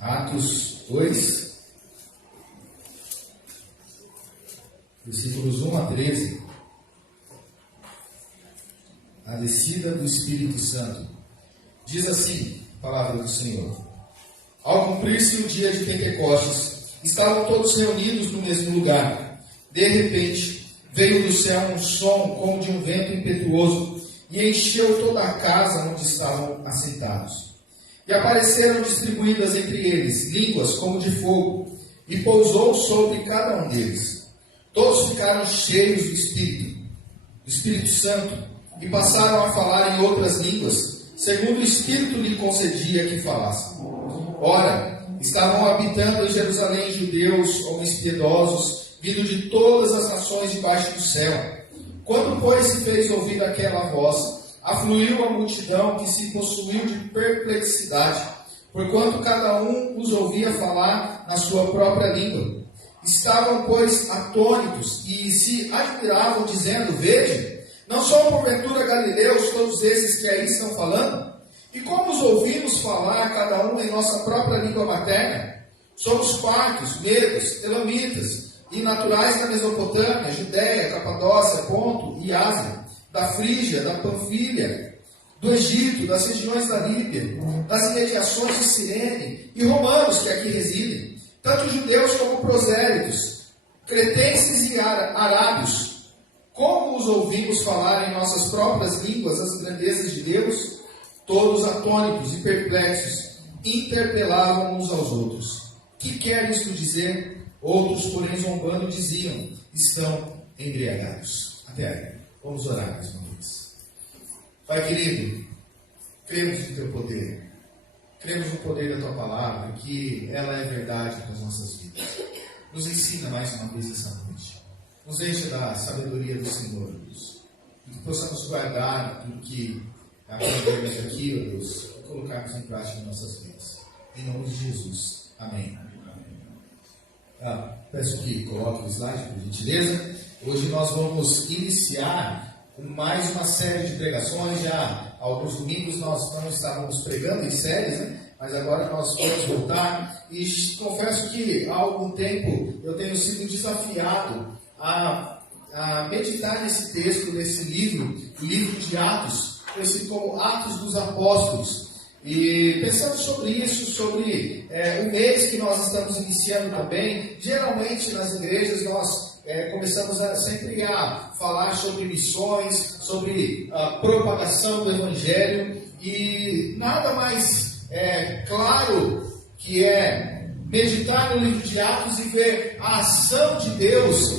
Atos 2, versículos 1 a 13. A descida do Espírito Santo. Diz assim a palavra do Senhor: Ao cumprir-se o dia de Pentecostes, estavam todos reunidos no mesmo lugar. De repente, veio do céu um som como de um vento impetuoso e encheu toda a casa onde estavam assentados. E apareceram distribuídas entre eles línguas como de fogo, e pousou sobre cada um deles. Todos ficaram cheios do Espírito Santo, e passaram a falar em outras línguas, segundo o Espírito lhe concedia que falassem. Ora, estavam habitando em Jerusalém judeus, homens piedosos, vindo de todas as nações debaixo do céu. Quando, pois, se fez ouvir aquela voz, afluiu a multidão que se possuiu de perplexidade, porquanto cada um os ouvia falar na sua própria língua. Estavam, pois, atônitos e se admiravam, dizendo: Vede, não são porventura galileus todos esses que aí estão falando? E como os ouvimos falar, cada um em nossa própria língua materna? Somos partos, medos, elamitas, e naturais da Mesopotâmia, Judéia, Capadócia, Ponto e Ásia, da Frígia, da Panfilha, do Egito, das regiões da Líbia, das imediações de Cirene, e romanos que aqui residem, tanto judeus como prosélitos, cretenses e arábios. Como os ouvimos falar em nossas próprias línguas as grandezas de Deus? Todos atônitos e perplexos, interpelavam uns aos outros. Que quer isto dizer? Outros, porém, zombando, diziam: estão embriagados. Até aí. Vamos orar mais uma vez. Pai querido, cremos no teu poder. Cremos no poder da tua palavra, que ela é verdade para as nossas vidas. Nos ensina mais uma vez essa noite. Nos enche da sabedoria do Senhor, Deus. E que possamos guardar tudo que aprendemos aqui, ó Deus, e colocarmos em prática em nossas vidas. Em nome de Jesus. Amém. Peço que coloque o slide, por gentileza. Hoje nós vamos iniciar com mais uma série de pregações. Já há alguns domingos nós não estávamos pregando em séries, né? Mas agora nós vamos voltar. E confesso que há algum tempo eu tenho sido desafiado a meditar nesse texto, nesse livro, o livro de Atos, conhecido como Atos dos Apóstolos. E pensando sobre isso, sobre o mês que nós estamos iniciando também, geralmente nas igrejas nós começamos sempre a falar sobre missões, sobre a propagação do Evangelho, e nada mais claro que é meditar no livro de Atos e ver a ação de Deus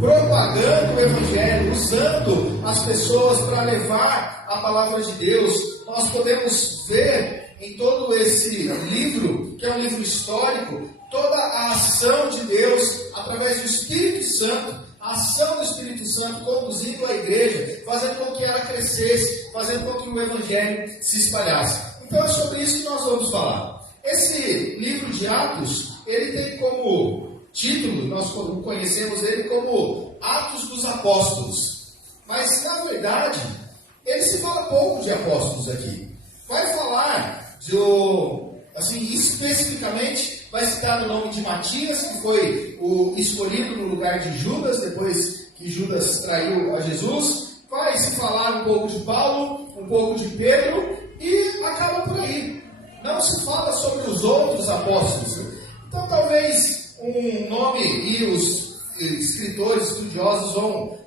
propagando o Evangelho, usando as pessoas para levar a palavra de Deus. Nós podemos ver em todo esse livro, que é um livro histórico, toda a ação de Deus através do Espírito Santo, a ação do Espírito Santo conduzindo a igreja, fazendo com que ela crescesse, fazendo com que o Evangelho se espalhasse. Então é sobre isso que nós vamos falar. Esse livro de Atos, ele tem como título, nós conhecemos ele como Atos dos Apóstolos. Mas, na verdade, ele se fala pouco de apóstolos aqui. Vai falar especificamente, vai citar o nome de Matias, que foi o escolhido no lugar de Judas, depois que Judas traiu a Jesus. Vai se falar um pouco de Paulo, um pouco de Pedro, e acaba por aí. Não se fala sobre os outros apóstolos. Então, talvez um nome, e os escritores, estudiosos vão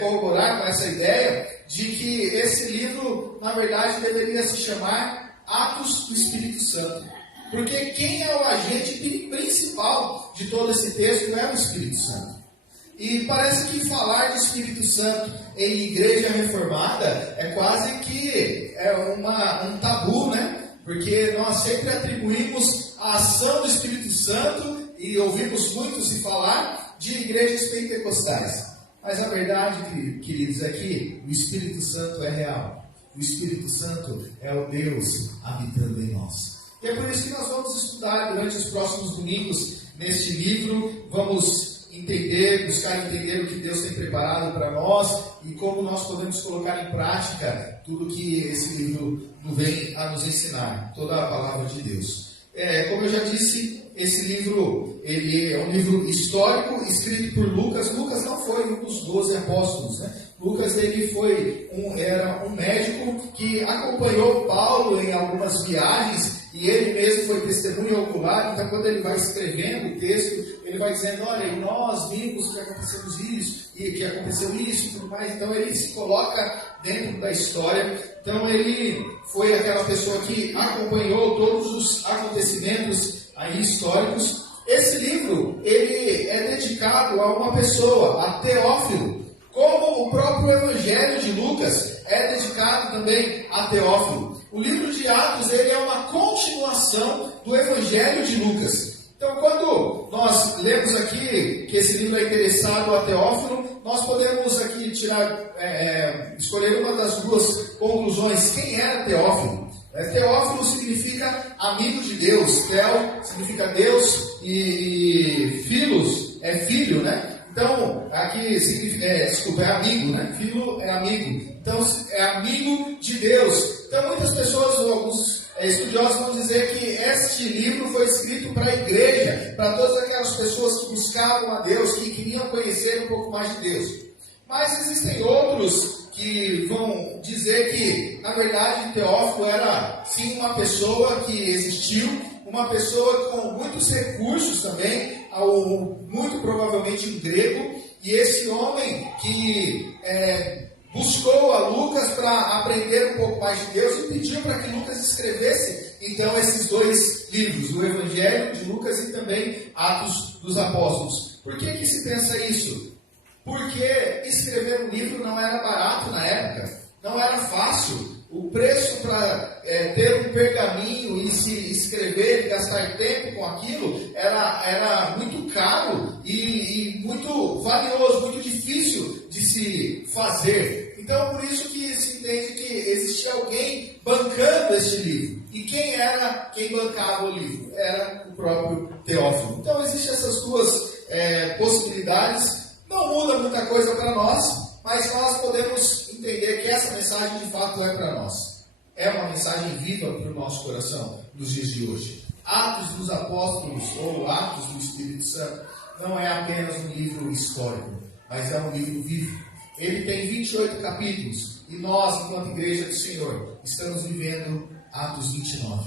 corroborar com essa ideia, de que esse livro, na verdade, deveria se chamar Atos do Espírito Santo. Porque quem é o agente principal de todo esse texto é o Espírito Santo. E parece que falar de Espírito Santo em igreja reformada é quase que um tabu, né? Porque nós sempre atribuímos a ação do Espírito Santo, e ouvimos muito se falar de igrejas pentecostais. Mas a verdade, queridos, é que o Espírito Santo é real. O Espírito Santo é o Deus habitando em nós. E é por isso que nós vamos estudar durante os próximos domingos neste livro. Vamos buscar entender o que Deus tem preparado para nós e como nós podemos colocar em prática tudo que esse livro vem a nos ensinar, toda a palavra de Deus. Como eu já disse, esse livro ele é um livro histórico escrito por Lucas. Lucas não foi um dos 12 apóstolos, né? Lucas ele era um médico que acompanhou Paulo em algumas viagens e ele mesmo foi testemunha ocular. Então, quando ele vai escrevendo o texto, ele vai dizendo: olha, e nós vimos que aconteceu isso e tudo mais. Então, ele se coloca dentro da história. Então, ele foi aquela pessoa que acompanhou todos os acontecimentos aí históricos. Esse livro ele é dedicado a uma pessoa, a Teófilo. Como o próprio Evangelho de Lucas é dedicado também a Teófilo. O livro de Atos ele é uma continuação do Evangelho de Lucas. Então, quando nós lemos aqui que esse livro é interessado a Teófilo, nós podemos aqui escolher uma das duas conclusões. Quem era Teófilo? Teófilo significa amigo de Deus. Teo significa Deus e Filos é filho, né? Então, aqui significa, é amigo, né? Filho é amigo. Então, é amigo de Deus. Então, muitas pessoas, ou alguns estudiosos vão dizer que este livro foi escrito para a igreja, para todas aquelas pessoas que buscavam a Deus, que queriam conhecer um pouco mais de Deus. Mas existem outros que vão dizer que, na verdade, Teófilo era, sim, uma pessoa que existiu, uma pessoa com muitos recursos também, muito provavelmente um grego, e esse homem que buscou a Lucas para aprender um pouco mais de Deus e pediu para que Lucas escrevesse, então, esses dois livros, o Evangelho de Lucas e também Atos dos Apóstolos. Por que se pensa isso? Porque escrever um livro não era barato na época, não era fácil. O preço para ter um pergaminho e se escrever e gastar tempo com aquilo era muito caro e muito valioso, muito difícil de se fazer. Então, por isso que se entende que existia alguém bancando este livro. E quem era quem bancava o livro? Era o próprio Teófilo. Então, existem essas duas possibilidades. Não muda muita coisa para nós, mas nós podemos entender que essa mensagem de fato é para nós. É uma mensagem viva para o nosso coração nos dias de hoje. Atos dos Apóstolos ou Atos do Espírito Santo não é apenas um livro histórico, mas é um livro vivo. Ele tem 28 capítulos e nós, enquanto Igreja do Senhor, estamos vivendo Atos 29.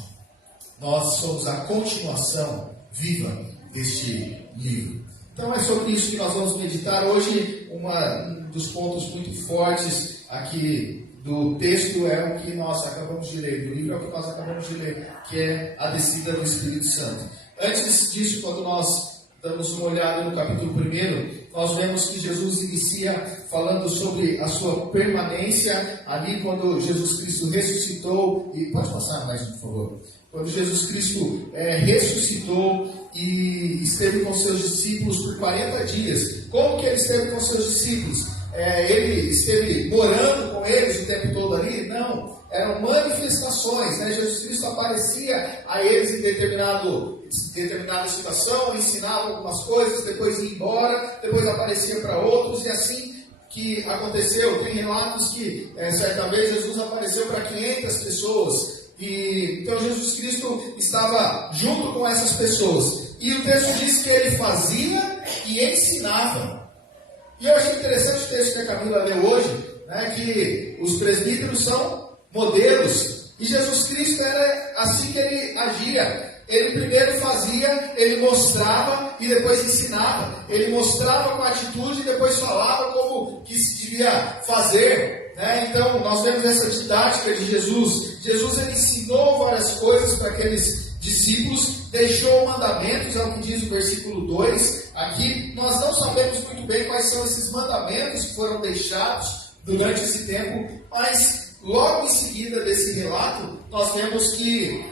Nós somos a continuação viva deste livro. Então é sobre isso que nós vamos meditar hoje. Um dos pontos muito fortes aqui do texto é o que nós acabamos de ler, do livro é o que nós acabamos de ler, que é a descida do Espírito Santo. Antes disso, quando nós damos uma olhada no capítulo 1, nós vemos que Jesus inicia falando sobre a sua permanência ali quando Jesus Cristo ressuscitou. E pode passar mais, por favor. Quando Jesus Cristo ressuscitou e esteve com seus discípulos por 40 dias. Como que ele esteve com seus discípulos? Ele esteve morando com eles o tempo todo ali? Não. Eram manifestações, né? Jesus Cristo aparecia a eles em determinada situação, ensinava algumas coisas, depois ia embora, depois aparecia para outros, e assim que aconteceu. Tem relatos que certa vez Jesus apareceu para 500 pessoas. Então Jesus Cristo estava junto com essas pessoas. E o texto diz que ele fazia e ensinava. E eu achei interessante o texto que a Camila leu hoje, né, que os presbíteros são modelos. E Jesus Cristo era assim que ele agia. Ele primeiro fazia, ele mostrava e depois ensinava. Ele mostrava com atitude e depois falava como que se devia fazer. Então, nós vemos essa didática de Jesus. Jesus ele ensinou várias coisas para aqueles discípulos, deixou mandamentos, é o que diz o versículo 2. Aqui, nós não sabemos muito bem quais são esses mandamentos que foram deixados durante esse tempo, mas logo em seguida desse relato, nós vemos que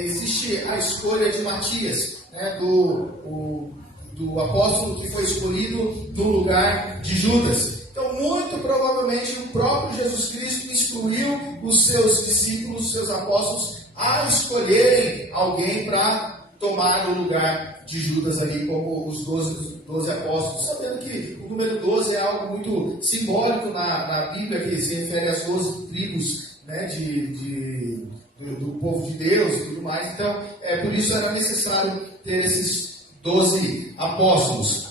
existe a escolha de Matias, né, do apóstolo que foi escolhido no lugar de Judas. Então, muito provavelmente, o próprio Jesus Cristo instruiu os seus discípulos, os seus apóstolos, a escolherem alguém para tomar o lugar de Judas ali, como os 12 apóstolos, sabendo que o número 12 é algo muito simbólico na Bíblia, que se refere às 12 tribos, né, do povo de Deus e tudo mais. Então, por isso era necessário ter esses 12 apóstolos.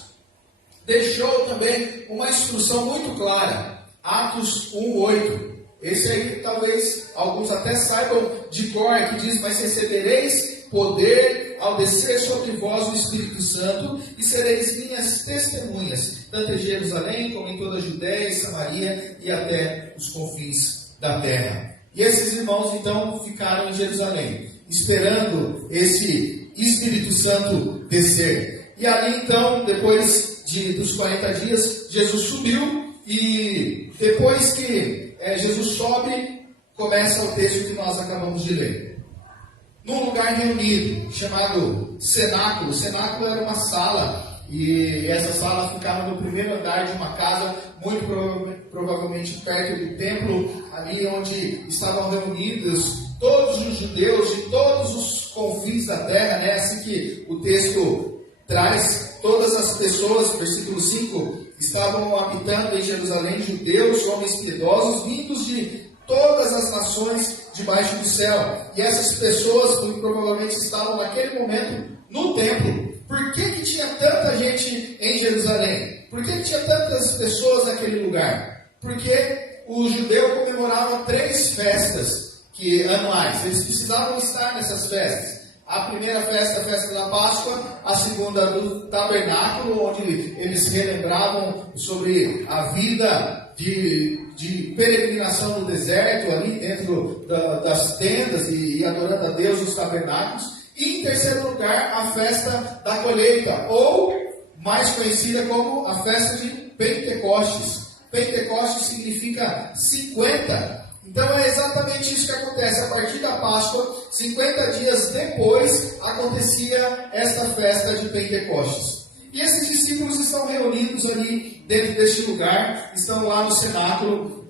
Deixou também uma instrução muito clara, Atos 1:8. Esse aí talvez alguns até saibam de cor, que diz: mas recebereis poder ao descer sobre vós o Espírito Santo, e sereis minhas testemunhas, tanto em Jerusalém como em toda a Judéia e Samaria e até os confins da terra. E esses irmãos então ficaram em Jerusalém, esperando esse Espírito Santo descer. E ali então, depois dos 40 dias, Jesus subiu, e depois que Jesus sobe, começa o texto que nós acabamos de ler. Num lugar reunido, chamado cenáculo. O cenáculo era uma sala, e essa sala ficava no primeiro andar de uma casa, muito provavelmente perto do templo, ali onde estavam reunidos todos os judeus de todos os confins da terra, né? Assim que o texto traz, todas as pessoas, versículo 5, estavam habitando em Jerusalém, judeus, homens piedosos, vindos de todas as nações debaixo do céu. E essas pessoas, muito provavelmente, estavam naquele momento no templo. Por que tinha tanta gente em Jerusalém? Por que tinha tantas pessoas naquele lugar? Porque o judeu comemorava 3 festas anuais. Eles precisavam estar nessas festas. A primeira festa, a festa da Páscoa, a segunda do Tabernáculo, onde eles relembravam sobre a vida de peregrinação no deserto, ali dentro das tendas e adorando a Deus nos tabernáculos. E em terceiro lugar, a festa da colheita, ou mais conhecida como a festa de Pentecostes. Pentecostes significa 50. Então é exatamente isso que acontece. A partir da Páscoa, 50 dias depois, acontecia esta festa de Pentecostes. E esses discípulos estão reunidos ali dentro deste lugar, estão lá no cenáculo,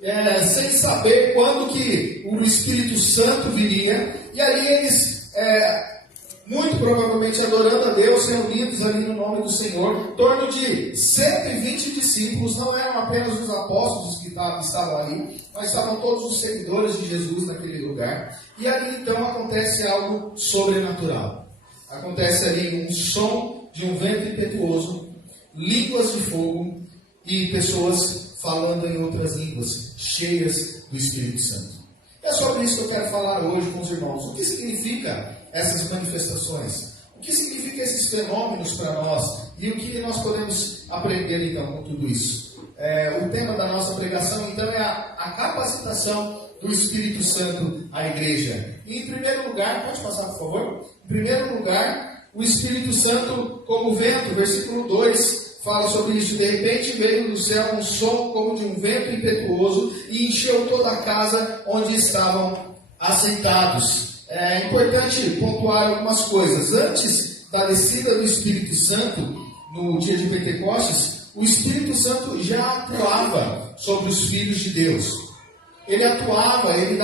sem saber quando que o Espírito Santo viria. E ali eles, muito provavelmente adorando a Deus, reunidos ali no nome do Senhor, em torno de 120 discípulos. Não eram apenas os apóstolos que estavam ali, mas estavam todos os seguidores de Jesus naquele lugar. E ali então acontece algo sobrenatural. Acontece ali um som de um vento impetuoso, línguas de fogo e pessoas falando em outras línguas, cheias do Espírito Santo. É sobre isso que eu quero falar hoje com os irmãos. O que significa essas manifestações? O que significa esses fenômenos para nós? E o que nós podemos aprender então com tudo isso? O tema da nossa pregação então é a capacitação do Espírito Santo à igreja. E em primeiro lugar, pode passar por favor? Em primeiro lugar, o Espírito Santo como vento, versículo 2 fala sobre isso. De repente veio do céu um som como de um vento impetuoso e encheu toda a casa onde estavam assentados. É importante pontuar algumas coisas. Antes da descida do Espírito Santo, no dia de Pentecostes, o Espírito Santo já atuava sobre os filhos de Deus. Ele atuava, ele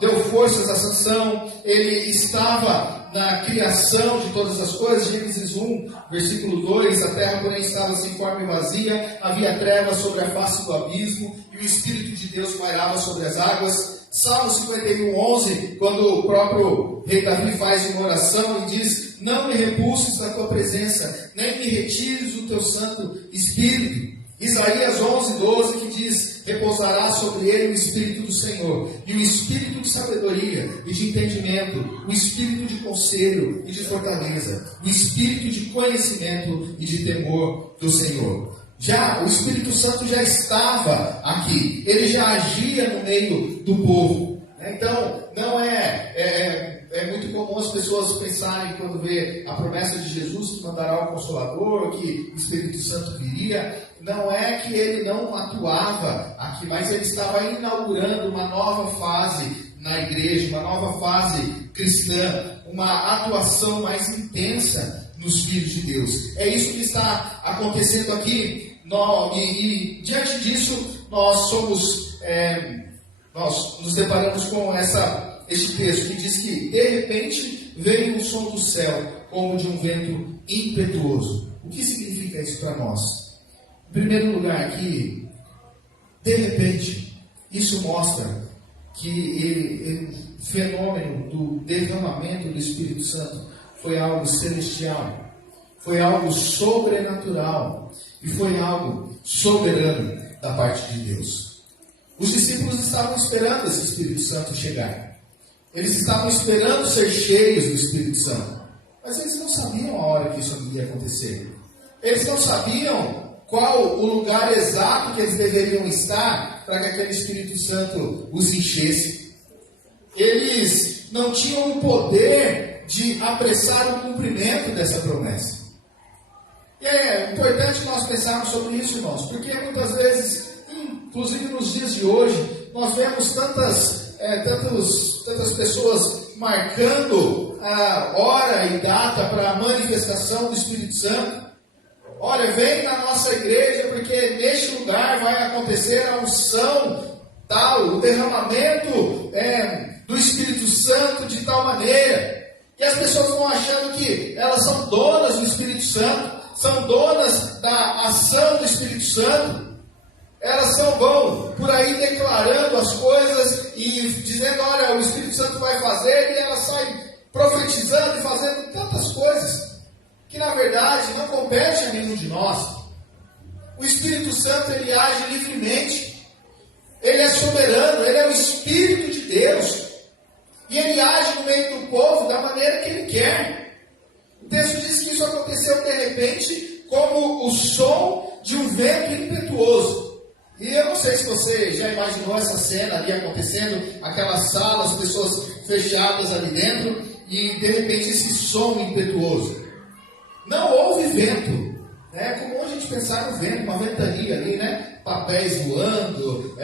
deu forças à Sansão, ele estava na criação de todas as coisas. Gênesis 1, versículo 2, a terra porém estava sem forma e vazia, havia trevas sobre a face do abismo, e o Espírito de Deus pairava sobre as águas. Salmo 51, 11, quando o próprio rei Davi faz uma oração e diz: não me repulses da tua presença, nem me retires o teu Santo Espírito. Isaías 11, 12, que diz: repousará sobre ele o Espírito do Senhor, e o Espírito de sabedoria e de entendimento, o Espírito de conselho e de fortaleza, o Espírito de conhecimento e de temor do Senhor. Já o Espírito Santo já estava aqui, ele já agia no meio do povo. Então, não é muito comum as pessoas pensarem, quando vê a promessa de Jesus que mandará o Consolador, que o Espírito Santo viria. Não é que ele não atuava aqui, mas ele estava inaugurando uma nova fase na igreja, uma nova fase cristã, uma atuação mais intensa nos filhos de Deus. É isso que está acontecendo aqui. E diante disso, nós nos deparamos com este texto que diz que, de repente, veio um som do céu, como de um vento impetuoso. O que significa isso para nós? Em primeiro lugar, aqui, de repente, isso mostra que o fenômeno do derramamento do Espírito Santo foi algo celestial, foi algo sobrenatural e foi algo soberano da parte de Deus. Os discípulos estavam esperando esse Espírito Santo chegar. Eles estavam esperando ser cheios do Espírito Santo. Mas eles não sabiam a hora que isso ia acontecer. Eles não sabiam qual o lugar exato que eles deveriam estar para que aquele Espírito Santo os enchesse. Eles não tinham o poder de apressar o cumprimento dessa promessa. E é importante nós pensarmos sobre isso, irmãos, porque muitas vezes, inclusive nos dias de hoje, nós vemos tantas pessoas marcando a hora e data para a manifestação do Espírito Santo. Olha, vem na nossa igreja, porque neste lugar vai acontecer a unção tal, o derramamento do Espírito Santo de tal maneira. E as pessoas vão achando que elas são donas do Espírito Santo, são donas da ação do Espírito Santo. Elas vão por aí declarando as coisas e dizendo, olha, o Espírito Santo vai fazer, e elas saem profetizando e fazendo tantas coisas que na verdade não compete a nenhum de nós. O Espírito Santo, ele age livremente, ele é soberano, ele é o Espírito de Deus, e ele age no meio do povo da maneira que ele quer. O texto diz que isso aconteceu de repente como o som de um vento impetuoso. E eu não sei se você já imaginou essa cena ali acontecendo, aquela sala, as pessoas fechadas ali dentro, e de repente esse som impetuoso. Não houve vento. É comum a gente pensar no vento, uma ventania ali, né? Papéis voando,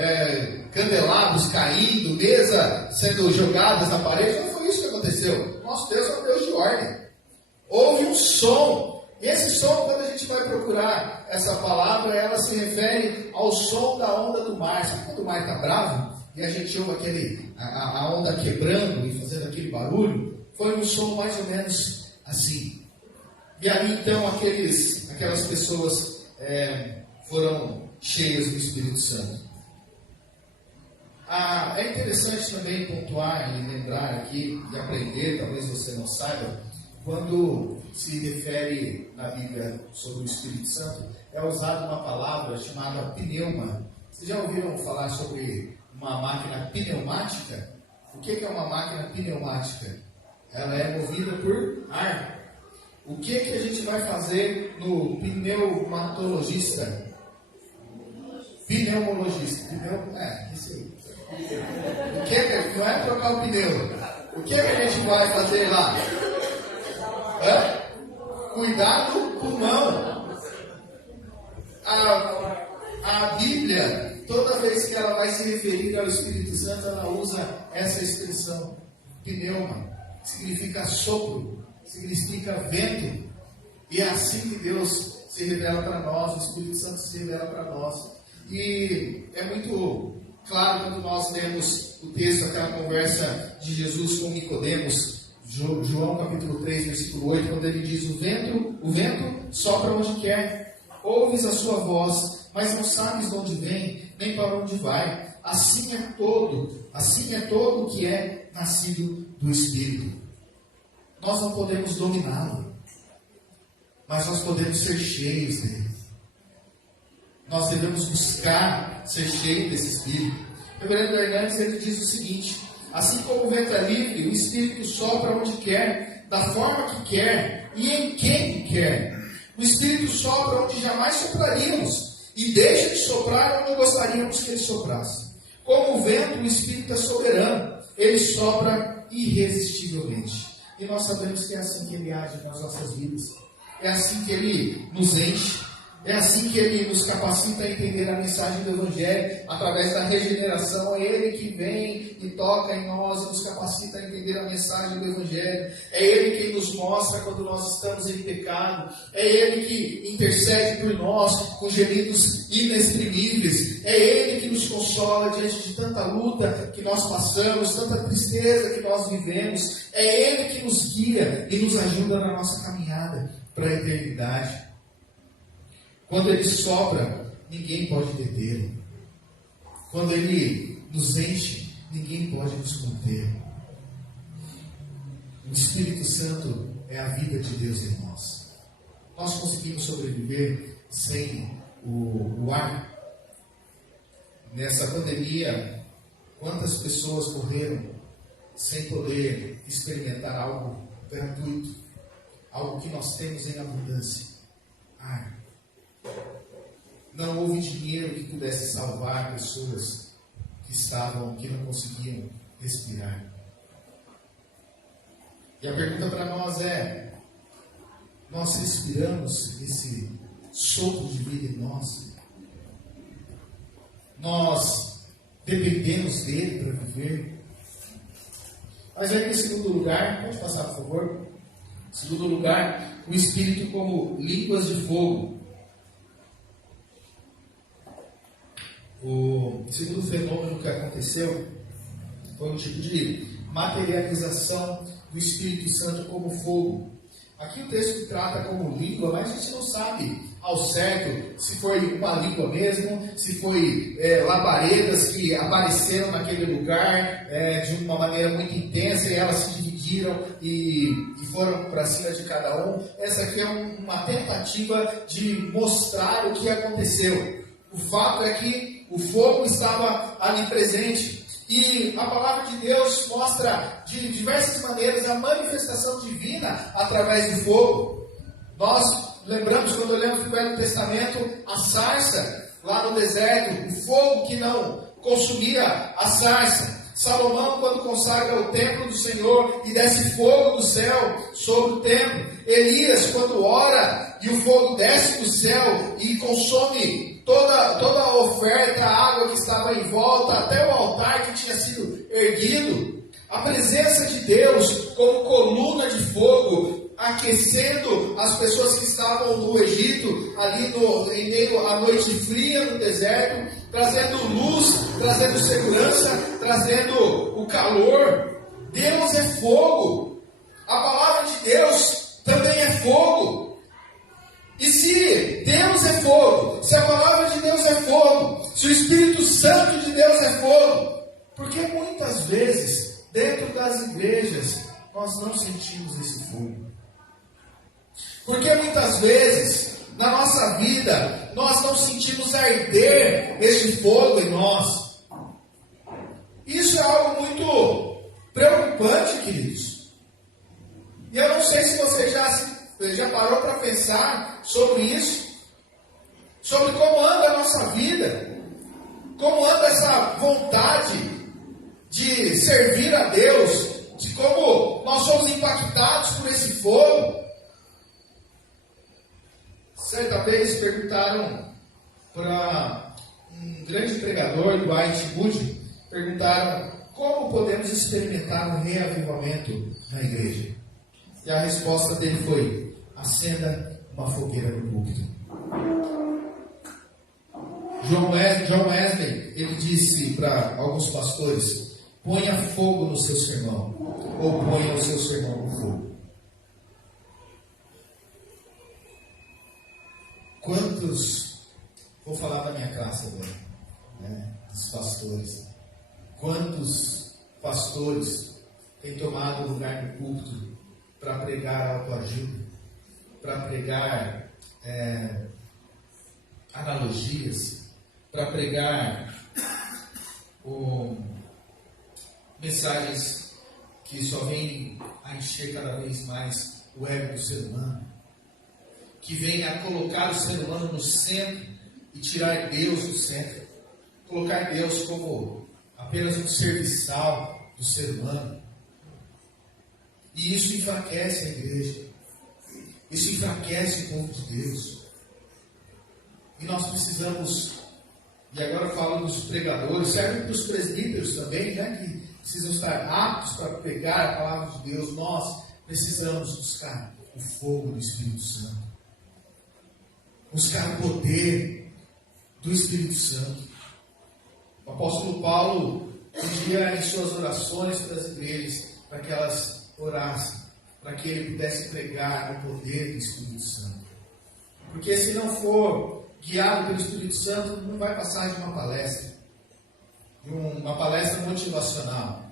candelabros caindo, mesa sendo jogadas na parede. Não foi isso que aconteceu. Nosso Deus é um Deus de ordem. Houve um som. E esse som, quando a gente vai procurar essa palavra, ela se refere ao som da onda do mar. Sabe quando o mar está bravo e a gente ouve a onda quebrando e fazendo aquele barulho? Foi um som mais ou menos assim. E aí então aquelas pessoas foram cheias do Espírito Santo. É interessante também pontuar e lembrar aqui e aprender, talvez você não saiba, quando se refere na Bíblia sobre o Espírito Santo, é usada uma palavra chamada pneuma. Vocês já ouviram falar sobre uma máquina pneumática? O que é uma máquina pneumática? Ela é movida por ar. O que a gente vai fazer no pneumatologista? Pneumologista. Isso aí. Não é trocar o pneu. O que a gente vai fazer lá? Cuidar do pulmão. A Bíblia, toda vez que ela vai se referir ao Espírito Santo, ela usa essa expressão, pneuma, que significa sopro, significa vento. E é assim que Deus se revela para nós, o Espírito Santo se revela para nós. E é muito claro quando nós lemos o texto, aquela conversa de Jesus com Nicodemos, João capítulo 3, versículo 8, quando ele diz, o vento sopra onde quer, ouves a sua voz, mas não sabes de onde vem, nem para onde vai. Assim é todo que é nascido do Espírito. Nós não podemos dominá-lo, mas nós podemos ser cheios dele. Nós devemos buscar ser cheios desse Espírito. O reverendo Hernandes, ele diz o seguinte, assim como o vento é livre, o Espírito sopra onde quer, da forma que quer e em quem quer. O Espírito sopra onde jamais sopraríamos e deixa de soprar onde gostaríamos que ele soprasse. Como o vento, o Espírito é soberano, ele sopra irresistivelmente. E nós sabemos que é assim que ele age nas nossas vidas. É assim que ele nos enche. É assim que ele nos capacita a entender a mensagem do Evangelho, através da regeneração. É ele que vem e toca em nós e nos capacita a entender a mensagem do Evangelho. É ele quem nos mostra quando nós estamos em pecado. É ele que intercede por nós com gemidos inexprimíveis. É ele que nos consola diante de tanta luta que nós passamos, tanta tristeza que nós vivemos. É ele que nos guia e nos ajuda na nossa caminhada para a eternidade. Quando ele sopra, ninguém pode detê-lo. Quando ele nos enche, ninguém pode nos conter. O Espírito Santo é a vida de Deus em nós. Nós conseguimos sobreviver sem o ar. Nessa pandemia, quantas pessoas morreram sem poder experimentar algo gratuito, algo que nós temos em abundância? Ar. Não houve dinheiro que pudesse salvar pessoas que não conseguiam respirar. E a pergunta para nós é: nós respiramos esse sopro de vida em nós? Nós dependemos dele para viver? Mas aí, em segundo lugar, pode passar, por favor? Em segundo lugar, o Espírito como línguas de fogo. O segundo fenômeno que aconteceu foi um tipo de materialização do Espírito Santo como fogo. Aqui o texto trata como língua, mas a gente não sabe ao certo se foi uma língua mesmo, se foi labaredas que apareceram naquele lugar de uma maneira muito intensa e elas se dividiram e foram para cima de cada um. Essa aqui é uma tentativa de mostrar o que aconteceu. O fato é que o fogo estava ali presente. E a palavra de Deus mostra de diversas maneiras a manifestação divina através do fogo. Nós lembramos, quando olhamos o Velho Testamento, a sarça lá no deserto, o fogo que não consumia a sarça. Salomão, quando consagra o templo do Senhor e desce fogo do céu sobre o templo. Elias, quando ora e o fogo desce do céu e consome toda a oferta, a água que estava em volta, até o altar que tinha sido erguido. A presença de Deus como coluna de fogo, aquecendo as pessoas que estavam no Egito, ali em meio à noite fria no deserto, trazendo luz, trazendo segurança, trazendo o calor. Deus é fogo. A palavra de Deus também é fogo. E se Deus é fogo, se a palavra de Deus é fogo, se o Espírito Santo de Deus é fogo, porque muitas vezes, dentro das igrejas, nós não sentimos esse fogo? Porque muitas vezes, na nossa vida, nós não sentimos arder esse fogo em nós? Isso é algo muito preocupante, queridos. E eu não sei se você já parou para pensar sobre isso, sobre como anda a nossa vida, como anda essa vontade de servir a Deus, de como nós somos impactados por esse fogo. Certa vez perguntaram para um grande pregador, Dwight Moody, perguntaram como podemos experimentar um reavivamento na igreja. E a resposta dele foi: acenda uma fogueira no púlpito. John Wesley, ele disse para alguns pastores: ponha fogo no seu sermão, ou ponha o seu sermão no fogo. Quantos, vou falar da minha classe agora, né, dos pastores, quantos pastores têm tomado o lugar no púlpito para pregar autoajuda, para pregar analogias, para pregar mensagens que só vêm a encher cada vez mais o ego do ser humano, que vem a colocar o ser humano no centro e tirar Deus do centro, colocar Deus como apenas um serviçal do ser humano. E isso enfraquece a igreja, isso enfraquece o povo de Deus. E nós precisamos, e agora falo dos pregadores, serve para os presbíteros também, né, que precisam estar aptos para pregar a palavra de Deus. Nós precisamos buscar o fogo do Espírito Santo, buscar o poder do Espírito Santo. O apóstolo Paulo pedia em suas orações para as igrejas, para que elas orassem, para que ele pudesse pregar o poder do Espírito Santo. Porque se não for guiado pelo Espírito Santo, não vai passar de uma palestra. de uma palestra motivacional,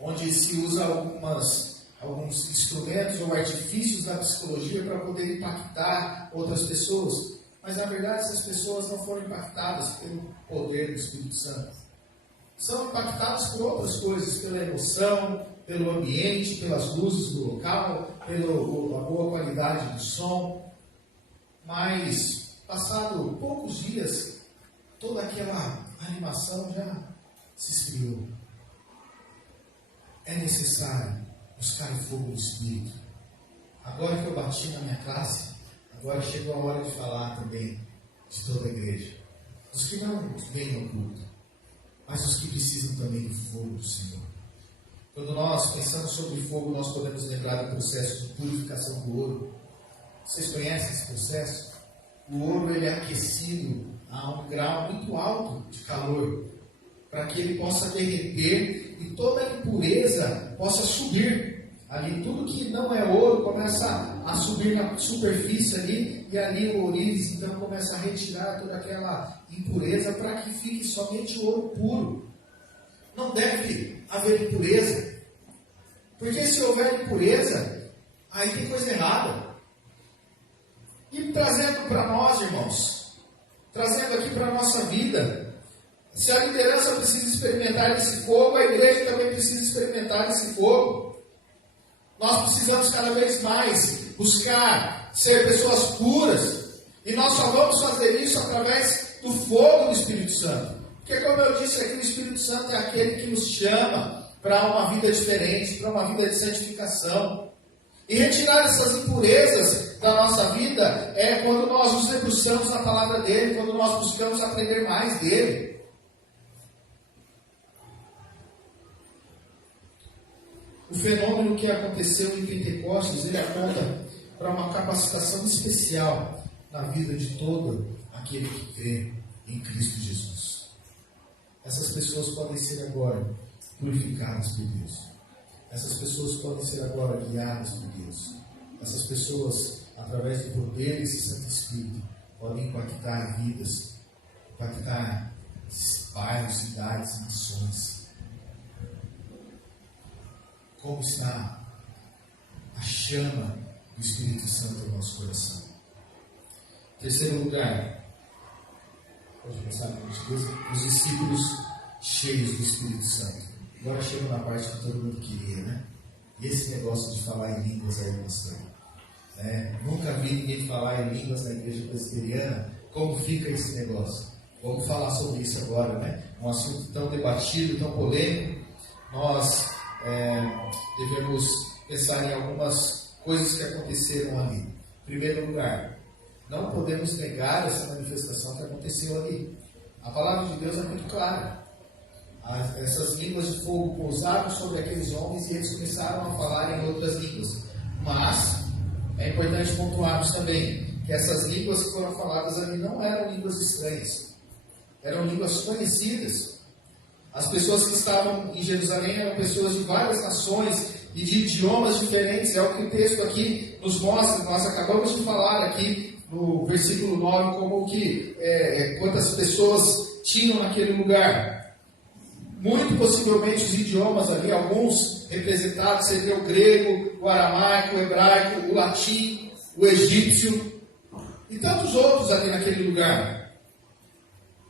onde se usa alguns instrumentos ou artifícios da psicologia para poder impactar outras pessoas. Mas, na verdade, essas pessoas não foram impactadas pelo poder do Espírito Santo. São impactadas por outras coisas, pela emoção, pelo ambiente, pelas luzes do local, pela boa qualidade do som. Mas, passado poucos dias, toda aquela animação já se esfriou. É necessário buscar o fogo do Espírito. Agora que eu bati na minha classe, agora chegou a hora de falar também de toda a igreja. Os que não vêm ao culto, mas os que precisam também do fogo do Senhor. Quando nós pensamos sobre fogo, nós podemos lembrar do processo de purificação do ouro. Vocês conhecem esse processo? O ouro ele é aquecido a um grau muito alto de calor, para que ele possa derreter e toda a impureza possa subir. Ali tudo que não é ouro começa a subir na superfície ali, e ali o ourives então começa a retirar toda aquela impureza para que fique somente o ouro puro. Não deve haver impureza, porque se houver impureza, aí tem coisa errada. E trazendo para nós, irmãos, trazendo aqui para a nossa vida, se a liderança precisa experimentar esse fogo, a igreja também precisa experimentar esse fogo. Nós precisamos cada vez mais buscar ser pessoas puras, e nós só vamos fazer isso através do fogo do Espírito Santo. Porque, como eu disse aqui, o Espírito Santo é aquele que nos chama para uma vida diferente, para uma vida de santificação. E retirar essas impurezas da nossa vida é quando nós nos debruçamos na palavra dele, quando nós buscamos aprender mais dele. O fenômeno que aconteceu em Pentecostes, ele aponta para uma capacitação especial na vida de todo aquele que crê em Cristo Jesus. Essas pessoas podem ser agora purificadas por Deus. Essas pessoas podem ser agora guiadas por Deus. Essas pessoas, através do poder desse Santo Espírito, podem impactar vidas, impactar bairros, cidades, nações. Como está a chama do Espírito Santo no nosso coração? Terceiro lugar, pode pensar no os discípulos cheios do Espírito Santo. Agora chega na parte que todo mundo queria, né? E esse negócio de falar em línguas aí, pastor. Nunca vi ninguém falar em línguas na igreja presbiteriana. Como fica esse negócio? Vamos falar sobre isso agora, né? Um assunto tão debatido, tão polêmico. Nós devemos pensar em algumas coisas que aconteceram ali. Em primeiro lugar, não podemos negar essa manifestação que aconteceu ali. A palavra de Deus é muito clara. Essas línguas de fogo pousaram sobre aqueles homens e eles começaram a falar em outras línguas. Mas é importante pontuarmos também que essas línguas que foram faladas ali não eram línguas estranhas. Eram línguas conhecidas. As pessoas que estavam em Jerusalém eram pessoas de várias nações e de idiomas diferentes. É o que o texto aqui nos mostra. Nós acabamos de falar aqui no versículo 9 como que quantas pessoas tinham naquele lugar. Muito possivelmente os idiomas ali, alguns representados, seriam o grego, o aramaico, o hebraico, o latim, o egípcio e tantos outros ali naquele lugar.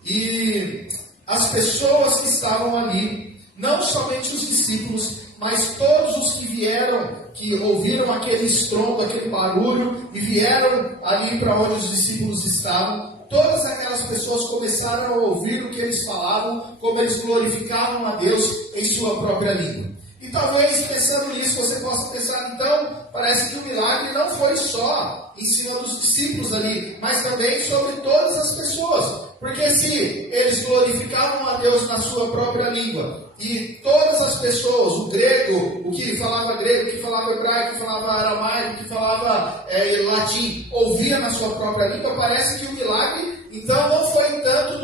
E as pessoas que estavam ali, não somente os discípulos, mas todos os que vieram, que ouviram aquele estrondo, aquele barulho, e vieram ali para onde os discípulos estavam, todas aquelas pessoas começaram a ouvir o que eles falavam, como eles glorificavam a Deus em sua própria língua. E talvez, pensando nisso, você possa pensar, então, parece que o milagre não foi só em cima dos discípulos ali, mas também sobre todas as pessoas. Porque se eles glorificavam a Deus na sua própria língua, e todas as pessoas, o grego, o que falava grego, o que falava hebraico, o que falava aramaico, o que falava latim, ouvia na sua própria língua, parece que o milagre, então, não foi tanto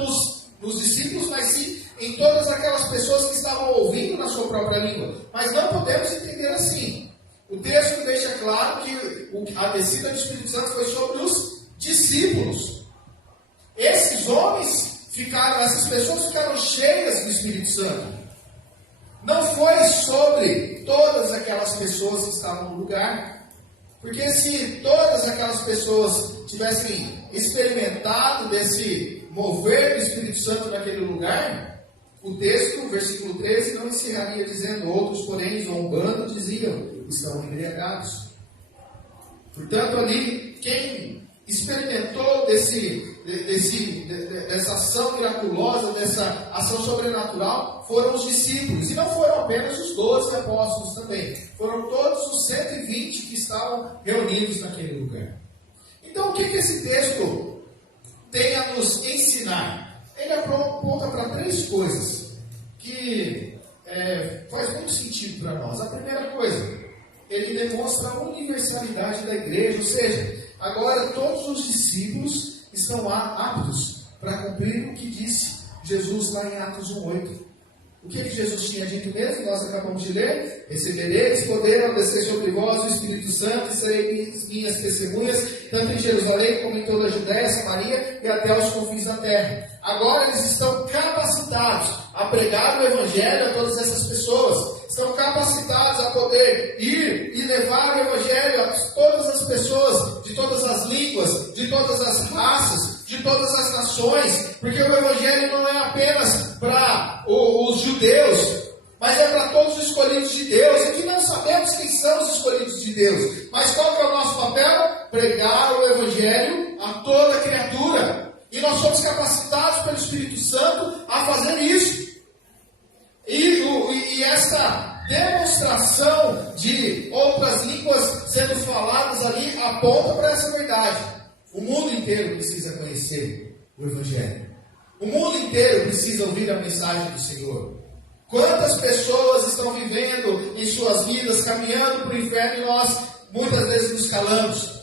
nos discípulos, mas sim em todas aquelas pessoas que estavam ouvindo na sua própria língua. Mas não podemos entender assim. O texto deixa claro que a descida do Espírito Santo foi sobre os discípulos. Esses homens essas pessoas ficaram cheias do Espírito Santo. Não foi sobre todas aquelas pessoas que estavam no lugar. Porque se todas aquelas pessoas tivessem experimentado desse mover do Espírito Santo naquele lugar, o texto, versículo 13, não encerraria dizendo: outros, porém, zombando, diziam: estão embriagados. Portanto, ali, quem experimentou dessa ação miraculosa, dessa ação sobrenatural, foram os discípulos. E não foram apenas os 12 apóstolos também. Foram todos os 120 que estavam reunidos naquele lugar. Então, o que esse texto tem a nos ensinar? Ele aponta para 3 coisas que faz muito sentido para nós. A primeira coisa, ele demonstra a universalidade da igreja, ou seja, agora todos os discípulos estão aptos para cumprir o que disse Jesus lá em Atos 1:8. O que Jesus tinha dito mesmo? Nós acabamos de ler: recebereis poder ao descer sobre vós o Espírito Santo, e sereis minhas testemunhas, tanto em Jerusalém como em toda a Judéia, Samaria e até os confins da terra. Agora eles estão capacitados a pregar o Evangelho a todas essas pessoas. Estão capacitados a poder ir e levar o Evangelho a todas as pessoas, de todas as línguas, de todas as raças, de todas as nações, porque o Evangelho não é apenas para os judeus, mas é para todos os escolhidos de Deus, e que não sabemos quem são os escolhidos de Deus. Mas qual que é o nosso papel? Pregar o Evangelho a toda criatura. E nós somos capacitados pelo Espírito Santo a fazer isso. E essa demonstração de outras línguas sendo faladas ali aponta para essa verdade. O mundo inteiro precisa conhecer o Evangelho. O mundo inteiro precisa ouvir a mensagem do Senhor. Quantas pessoas estão vivendo em suas vidas, caminhando para o inferno, e nós muitas vezes nos calamos.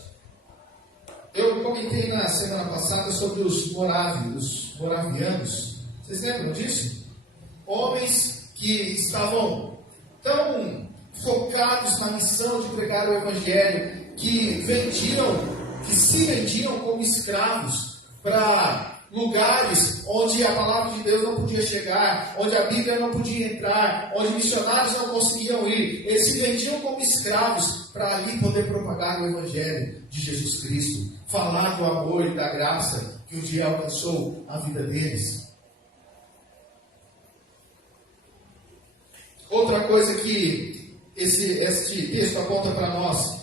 Eu comentei na semana passada sobre os moravianos. Vocês lembram disso? Homens que estavam tão focados na missão de pregar o Evangelho, que se vendiam como escravos para lugares onde a palavra de Deus não podia chegar, onde a Bíblia não podia entrar, onde missionários não conseguiam ir. Eles se vendiam como escravos para ali poder propagar o Evangelho de Jesus Cristo, falar do amor e da graça que um dia alcançou a vida deles. Outra coisa que este texto aponta para nós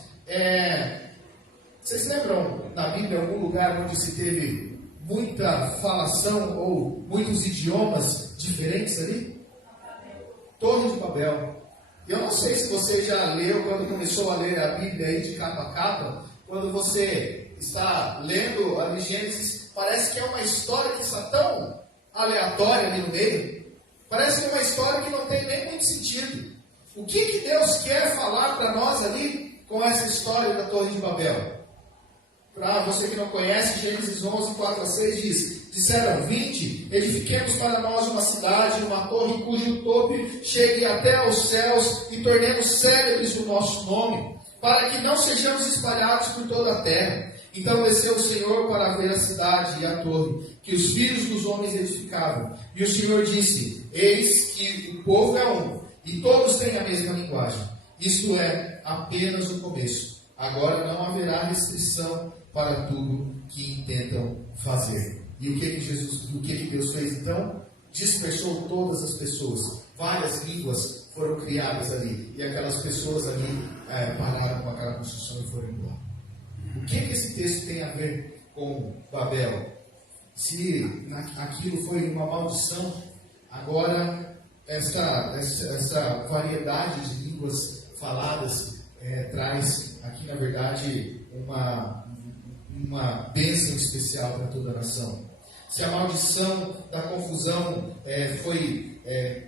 vocês lembram na Bíblia algum lugar onde se teve muita falação ou muitos idiomas diferentes ali? Torre de Babel. Eu não sei se você já leu, quando começou a ler a Bíblia aí de capa a capa, quando você está lendo a Gênesis, parece que é uma história que está tão aleatória ali no meio. Parece que é uma história que não tem nem muito sentido. O que Deus quer falar para nós ali com essa história da Torre de Babel? Para você que não conhece, Gênesis 11, 4-6 diz: disseram: 20, edifiquemos para nós uma cidade, uma torre cujo topo chegue até aos céus, e tornemos célebres o nosso nome, para que não sejamos espalhados por toda a terra. Então desceu o Senhor para ver a cidade e a torre, que os filhos dos homens edificavam. E o Senhor disse: eis que o povo é um, e todos têm a mesma linguagem. Isto é apenas o começo. Agora não haverá restrição para tudo que intentam fazer. E o que Deus fez então? Dispersou todas as pessoas. Várias línguas foram criadas ali. E aquelas pessoas ali pararam com aquela construção e foram embora. O que esse texto tem a ver com Babel? Se aquilo foi uma maldição, agora essa variedade de línguas faladas traz aqui, na verdade, uma bênção especial para toda a nação. Se a maldição da confusão foi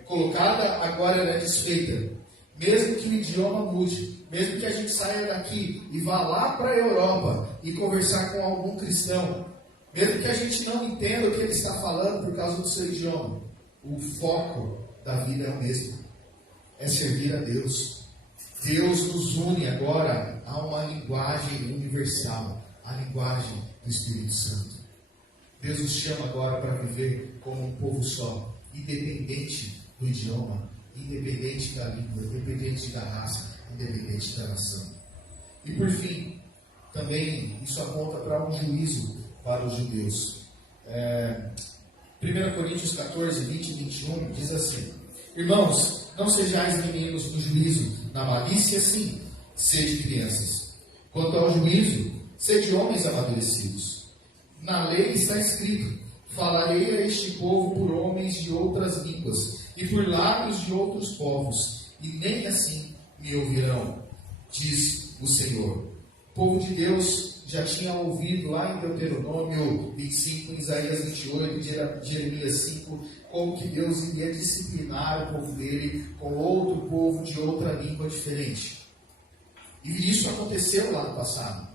colocada, agora ela é desfeita. Mesmo que o idioma mude, mesmo que a gente saia daqui e vá lá para a Europa e conversar com algum cristão, mesmo que a gente não entenda o que ele está falando por causa do seu idioma, o foco da vida é o mesmo: é servir a Deus. Deus nos une agora a uma linguagem universal, a linguagem do Espírito Santo. Deus nos chama agora para viver como um povo só, independente do idioma, independente da língua, independente da raça, independente da nação. E por fim, também isso aponta para um juízo para os judeus. 1 Coríntios 14, 20 e 21 diz assim: Irmãos, não sejais meninos no juízo, na malícia sim, sede crianças. Quanto ao juízo, sede homens amadurecidos. Na lei está escrito: falarei a este povo por homens de outras línguas e por lábios de outros povos, e nem assim me ouvirão, diz o Senhor. O povo de Deus já tinha ouvido lá em Deuteronômio 25, em Isaías 28, Jeremias 5, como que Deus iria disciplinar o povo dele com outro povo de outra língua diferente. E isso aconteceu lá no passado.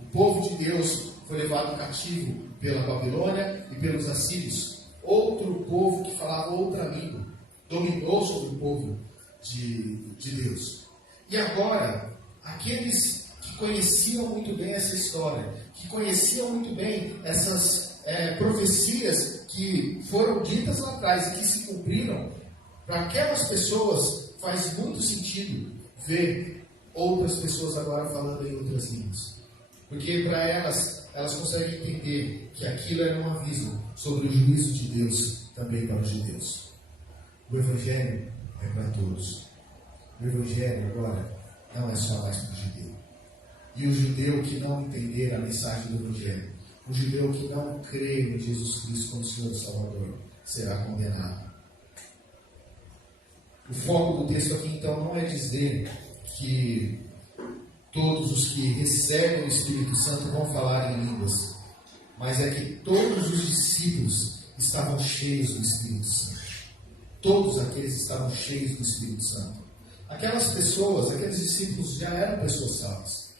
O povo de Deus foi levado cativo pela Babilônia e pelos assírios. Outro povo que falava outra língua dominou sobre o povo de Deus. E agora, aqueles que conheciam muito bem essa história, que conheciam muito bem essas profecias que foram ditas lá atrás e que se cumpriram, para aquelas pessoas faz muito sentido ver outras pessoas agora falando em outras línguas. Porque para elas conseguem entender que aquilo era um aviso sobre o juízo de Deus também para os judeus. O Evangelho é para todos. O Evangelho agora não é só mais para o judeu. E o judeu que não entender a mensagem do Evangelho, o judeu que não crê em Jesus Cristo como Senhor e Salvador, será condenado. O foco do texto aqui então não é dizer que todos os que recebem o Espírito Santo vão falar em línguas, mas é que todos os discípulos estavam cheios do Espírito Santo. Todos aqueles estavam cheios do Espírito Santo. Aquelas pessoas, aqueles discípulos já eram pessoas salvas.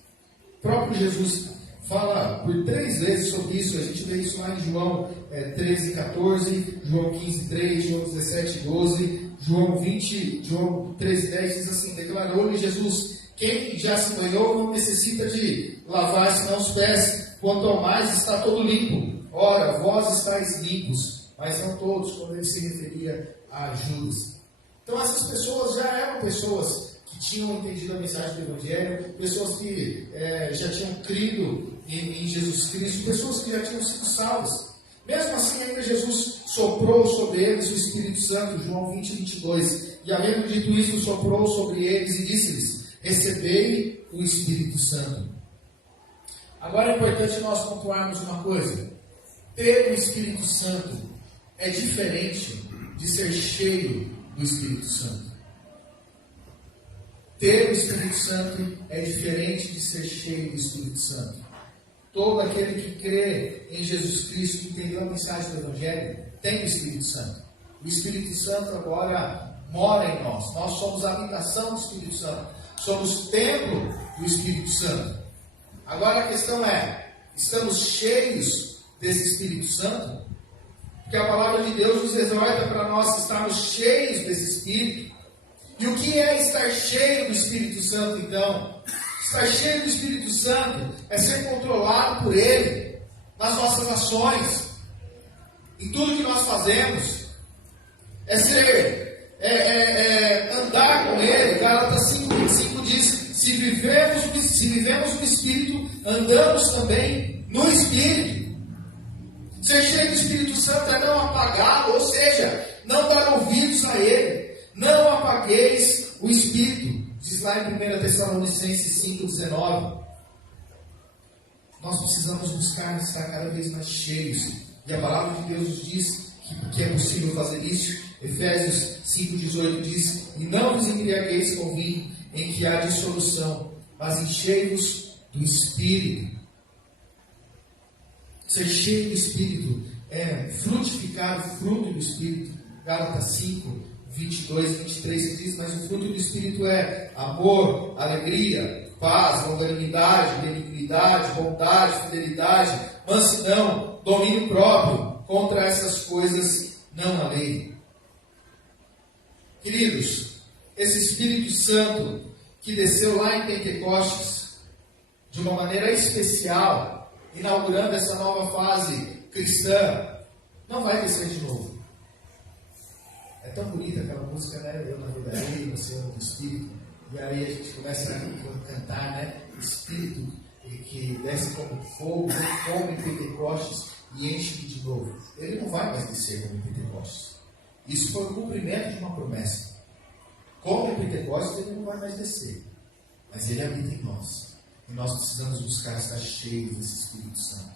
O próprio Jesus fala por 3 vezes sobre isso. A gente vê isso lá em João 13, 14, João 15, 3, João 17, 12, João 13, 10 diz assim: declarou-lhe Jesus: quem já se banhou não necessita de lavar senão os pés, quanto ao mais está todo limpo. Ora, vós estáis limpos, mas não todos, quando ele se referia a Judas. Então essas pessoas já eram pessoas que tinham entendido a mensagem do Evangelho, pessoas que já tinham crido em Jesus Cristo, pessoas que já tinham sido salvas. Mesmo assim, ainda Jesus soprou sobre eles o Espírito Santo, João 20, 22. E havendo dito isso, soprou sobre eles e disse-lhes: recebei o Espírito Santo. Agora é importante nós pontuarmos uma coisa: ter o Espírito Santo é diferente de ser cheio do Espírito Santo. Ter o Espírito Santo é diferente de ser cheio do Espírito Santo. Todo aquele que crê em Jesus Cristo, que entendeu a mensagem do Evangelho, tem o Espírito Santo. O Espírito Santo agora mora em nós. Nós somos a habitação do Espírito Santo. Somos templo do Espírito Santo. Agora a questão é: estamos cheios desse Espírito Santo? Porque a palavra de Deus nos exorta para nós estarmos cheios desse Espírito. E o que é estar cheio do Espírito Santo então? Estar cheio do Espírito Santo é ser controlado por Ele nas nossas ações, em tudo que nós fazemos. É ser andar com Ele. Gálatas 5:25 diz: se vivemos no Espírito, andamos também no Espírito. Ser cheio do Espírito Santo é não apagá-lo, ou seja, não dar ouvidos a Ele. Não apagueis o Espírito. Diz lá em 1 Tessalonicenses 5:19. Nós precisamos buscar estar cada vez mais cheios. E a palavra de Deus nos diz que é possível fazer isso. Efésios 5:18 diz: e não vos embriagueis com vinho, em que há dissolução, mas enchei-vos do Espírito. Ser cheio do Espírito é frutificar o fruto do Espírito. Gálatas 5, 22, 23 diz: mas o fruto do Espírito é amor, alegria, paz, longanimidade, benignidade, bondade, fidelidade, mansidão, domínio próprio. Contra essas coisas não há lei. Queridos, esse Espírito Santo que desceu lá em Pentecostes, de uma maneira especial, inaugurando essa nova fase cristã não vai descer de novo. É tão bonita aquela música, né? Eu navegarei no oceano do Espírito. E aí a gente começa a cantar, né? O Espírito que desce como fogo, como em Pentecostes e enche de novo. Ele não vai mais descer como em Pentecostes. Isso foi o cumprimento de uma promessa. Como em Pentecostes, ele não vai mais descer. Mas ele habita em nós. E nós precisamos buscar estar cheios desse Espírito Santo.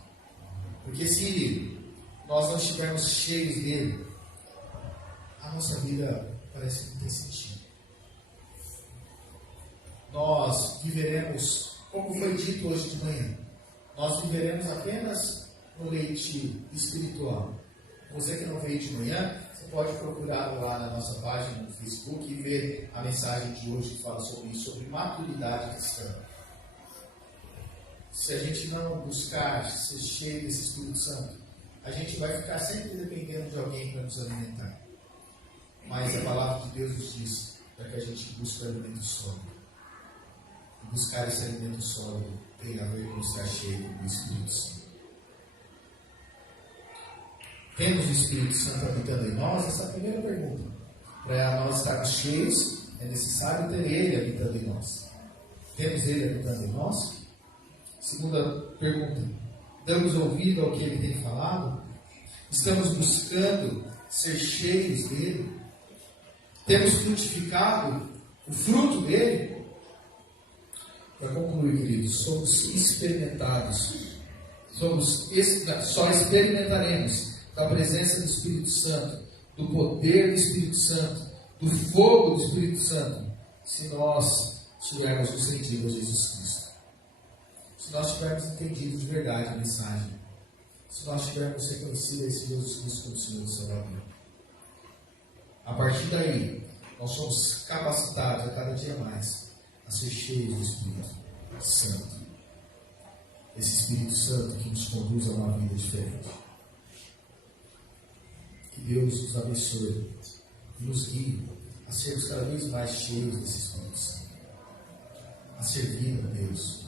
Porque se nós não estivermos cheios dele, a nossa vida parece que não tem sentido. Nós viveremos, como foi dito hoje de manhã, nós viveremos apenas no leite espiritual. Você que não veio de manhã, você pode procurar lá na nossa página no Facebook e ver a mensagem de hoje que fala sobre isso, sobre maturidade cristã. Se a gente não buscar ser cheio desse Espírito Santo, a gente vai ficar sempre dependendo de alguém para nos alimentar. Mas a palavra de Deus nos diz para que a gente busque o alimento sólido. E buscar esse alimento sólido tem a ver com estar cheio do Espírito Santo. Temos o Espírito Santo habitando em nós? Essa é a primeira pergunta. Para nós estarmos cheios, é necessário ter Ele habitando em nós. Temos Ele habitando em nós? Segunda pergunta. Damos ouvido ao que Ele tem falado? Estamos buscando ser cheios dEle? Temos frutificado o fruto dEle? Para concluir, queridos, somos experimentados. Só experimentaremos da presença do Espírito Santo, do poder do Espírito Santo, do fogo do Espírito Santo, se nós tivermos nos rendido a Jesus Cristo. Se nós tivermos entendido de verdade a mensagem. Se nós tivermos reconhecido esse Jesus Cristo como Senhor e Salvador. A partir daí, nós somos capacitados a cada dia mais a ser cheios do Espírito Santo. Esse Espírito Santo que nos conduz a uma vida diferente. Que Deus nos abençoe e nos guie a sermos cada vez mais cheios desse Espírito Santo. A servir a Deus